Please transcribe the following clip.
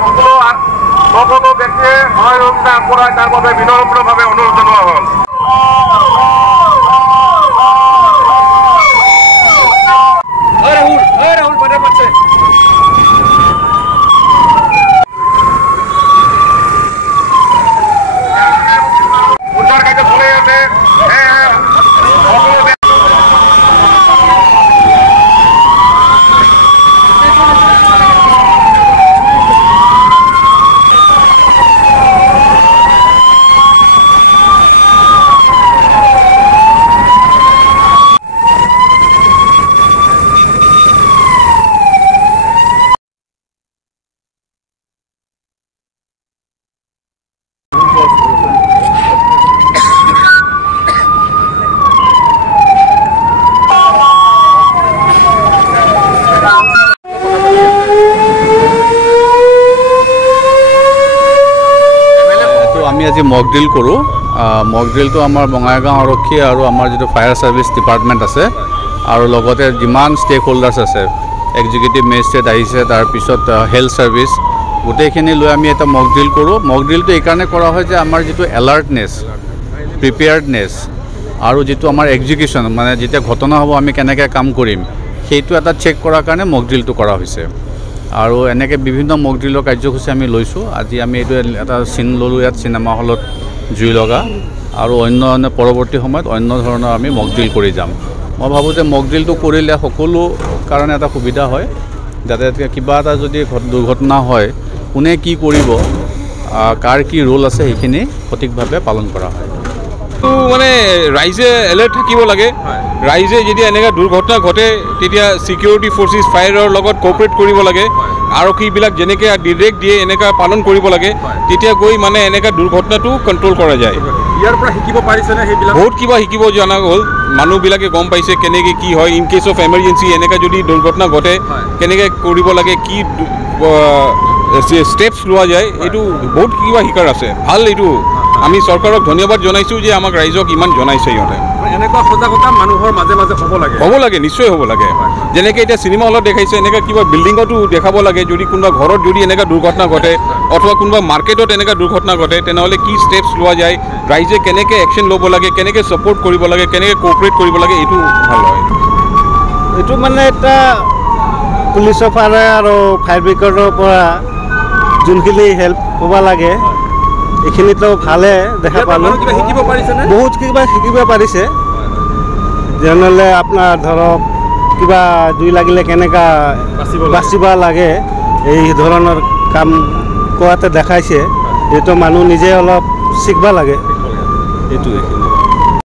সকলো ব্যক্তিয়ে সহযোগিতা আগবঢ়ায় তাৰ বাবে বিনম্ৰভাৱে অনুৰোধ জনোৱা হ'ল। আমি আজি মক ড্ৰিল কৰোঁ। মক ড্ৰিলটো আমাৰ বঙাইগাঁও আৰক্ষী আৰু আমাৰ যিটো ফায়াৰ ছাৰ্ভিচ ডিপাৰ্টমেণ্ট আছে আৰু লগতে যিমান ষ্টেক হোল্ডাৰ্ছ আছে, এক্সিকিউটিভ মেজিষ্ট্ৰেট আহিছে, তাৰপিছত হেল্থ ছাৰ্ভিচ, গোটেইখিনি লৈ আমি এটা মক ড্ৰিল কৰোঁ। মক ড্ৰিলটো এইকাৰণে কৰা হয় যে আমাৰ যিটো এলাৰ্টনেছ, প্ৰিপেয়াৰ্ডনেছ আৰু যিটো আমাৰ এক্সিকিউশ্যন, মানে যেতিয়া ঘটনা হ'ব আমি কেনেকৈ কাম কৰিম, সেইটো এটা চেক কৰাৰ কাৰণে মক ড্ৰিলটো কৰা হৈছে। আৰু এনেকৈ বিভিন্ন মক ড্ৰিলৰ কাৰ্যসূচী আমি লৈছোঁ। আজি আমি এইটো এটা চিন ল'লোঁ ইয়াত চিনেমা হলত জুই লগা, আৰু অন্য পৰৱৰ্তী সময়ত অন্য ধৰণৰ আমি মক ড্ৰিল কৰি যাম। মই ভাবোঁ যে মক ড্ৰিলটো কৰিলে সকলো কাৰণে এটা সুবিধা হয়, যাতে কিবা এটা যদি দুৰ্ঘটনা হয় কোনে কি কৰিব, কাৰ কি ৰোল আছে সেইখিনি সঠিকভাৱে পালন কৰা হয়। মানে ৰাইজে এলাৰ্ট থাকিব লাগে। ৰাইজে যেতিয়া এনেকুৱা দুৰ্ঘটনা ঘটে তেতিয়া ছিকিউৰিটি ফ'ৰ্চেছ ফায়াৰৰ লগত কোঅপাৰেট কৰিব লাগে। আৰক্ষীবিলাক যেনেকৈ ডিৰেক্ট দিয়ে এনেকুৱা পালন কৰিব লাগে, তেতিয়া গৈ মানে এনেকুৱা দুৰ্ঘটনাটো কণ্ট্ৰল কৰা যায়। ইয়াৰ পৰা শিকিব পাৰিছেনে সেইবিলাক? বহুত কিবা শিকিব জনা হ'ল। মানুহবিলাকে গম পাইছে কেনেকৈ কি হয়, ইন কেছ অফ এমাৰ্জেঞ্চি এনেকুৱা যদি দুৰ্ঘটনা ঘটে কেনেকৈ কৰিব লাগে, কি ষ্টেপছ লোৱা যায়, এইটো বহুত কিবা শিকাৰ আছে। ভাল, এইটো আমি চৰকাৰক ধন্যবাদ জনাইছোঁ যে আমাক ৰাইজক ইমান জনাইছে। সিহঁতে এনেকুৱা সজাগতা মানুহৰ মাজে মাজে হ'ব লাগে, নিশ্চয় হ'ব লাগে। যেনেকৈ এতিয়া চিনেমা হলত দেখাইছে, এনেকৈ কিবা বিল্ডিঙতো দেখাব লাগে। যদি কোনোবা ঘৰত যদি এনেকুৱা দুৰ্ঘটনা ঘটে অথবা কোনোবা মাৰ্কেটত এনেকুৱা দুৰ্ঘটনা ঘটে, তেনেহ'লে কি ষ্টেপছ লোৱা যায়, ৰাইজে কেনেকৈ একশ্যন ল'ব লাগে, কেনেকৈ ছাপোৰ্ট কৰিব লাগে, কেনেকৈ কোঅপাৰেট কৰিব লাগে, এইটো ভাল হয়। এইটো মানে এটা পুলিচৰ পৰা আৰু ফায়াৰ ব্ৰিগেডৰ পৰা যোনখিনি হেল্প হ'ব লাগে এইখিনিতো ভালে দেখা পালোঁ। বহুত কিবা শিকিব পাৰিছে। যেনেহ'লে আপোনাৰ ধৰক কিবা জুই লাগিলে কেনেকুৱা বাচিব লাগে, এই ধৰণৰ কাম কৰাতে দেখাইছে। এইটো মানুহ নিজে অলপ শিকিব লাগে, এইটোৱে।